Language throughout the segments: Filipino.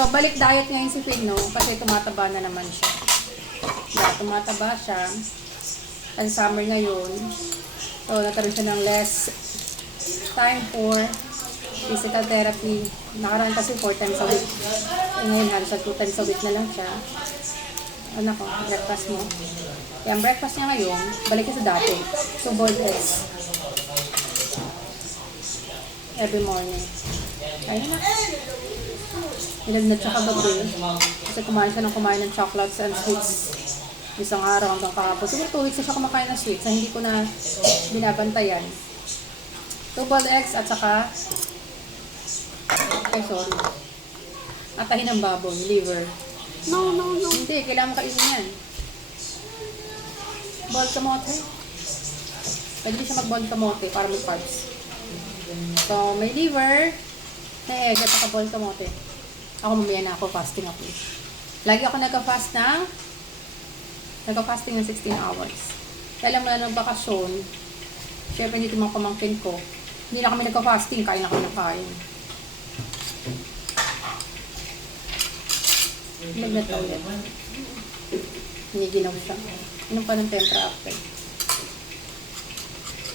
So, balik diet ngayon si Finn, no? Kasi tumataba na naman siya. Yeah, tumataba siya. Kasi summer ngayon. So, nagkaroon siya ng less time for physical therapy. Nakaraan kasi 4 times a week. Ngayon, halos 2 times a week na lang siya. Ano ko, breakfast mo. Kaya ang breakfast niya ngayon, balik siya sa dati. So, boiled eggs. Every morning. Ayun na. Nilagnat siya kagabi. Kasi kumain siya ng chocolates and sweets. Isang araw hanggang kahapon. Siguro 2 weeks na siya kumakain ng sweets na hindi ko na binabantayan. 2 boiled eggs at saka atahin ng baboy, liver. No. Hindi, kailangan kainin yan. Boiled kamote. Pwede din siya mag-boiled kamote para may carbs. So, may liver, na egg, at saka boiled kamote. Ako mamaya na ako, fasting ako. Lagi ako nagka-fasting ng 16 hours. Dahil mula ng bakasyon, syempre dito mga pamangkin ko, hindi na kami nagka-fasting, kain na kami ng kain. Lagnat na ulit. Hiniginaw siya. Inom pa ng tempra after.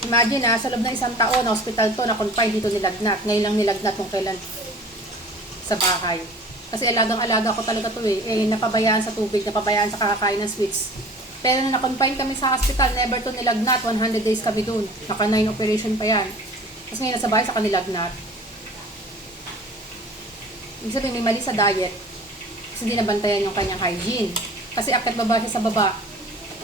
Imagine sa loob ng 1 taon, na hospital to, na-confine dito nilagnat. Ngayon lang nilagnat kung kailan sa bahay. Kasi alagang-alaga ko talaga to napabayaan sa tubig, napabayaan sa kakakain ng sweets. Pero nung na-confine kami sa hospital, never to nilagnat. 100 days kami dun. Naka 9 operation pa yan. Tapos ngayon nasa bahay, saka nilagnat. Ibig sabihin, may mali sa diet. Kasi hindi nabantayan yung kanyang hygiene. Kasi akyat baba siya sa baba.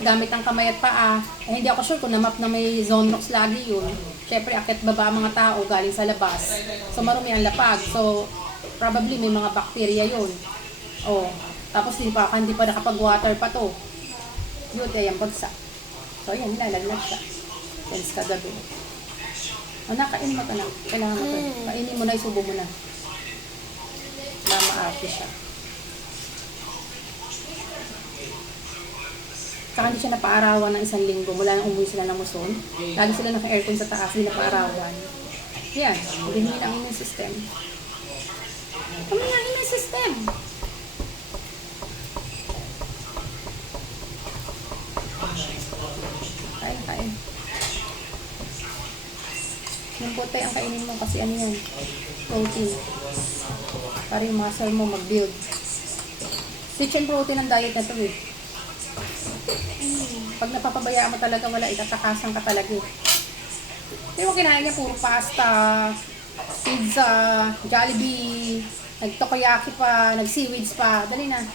Gamit ang kamay at paa. Hindi ako sure kung na-map na may zone rocks lagi yun. Siyempre, akyat baba ang mga tao galing sa labas. So, marumi ang lapag. So, probably may mga bacteria yun. Tapos hindi pa nakapag-water pa to. Yun, yung bagsak. So, yan, nilalagnat siya. Tens kagabi. Kain mo ka na. Kailangan mo ka. Kainin mo na, isubo mo na. Mama-ate siya. Saka hindi siya napaarawan ng 1 linggo mula nang umuwi sila ng Muson. Lagi sila naka-aircon sa taas, hindi napaarawan. Yan, hindi ang immune system. Kami ang immune system. Kain. Yung puti ang kainin mo kasi ano yan, protein. Para yung muscle mo mag-build. Rich and protein ang diet na ito Pag napapabayaan mo talaga, wala, itatakasan ka talaga Hindi mo kinain niya, puro pasta, pizza, Jollibee, nag-takoyaki pa, nag-seaweeds pa. Dali na.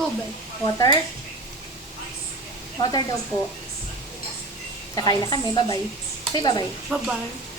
Tubig. Water? Water daw po. Kakain na kami. Bye-bye. Say bye-bye. Bye-bye.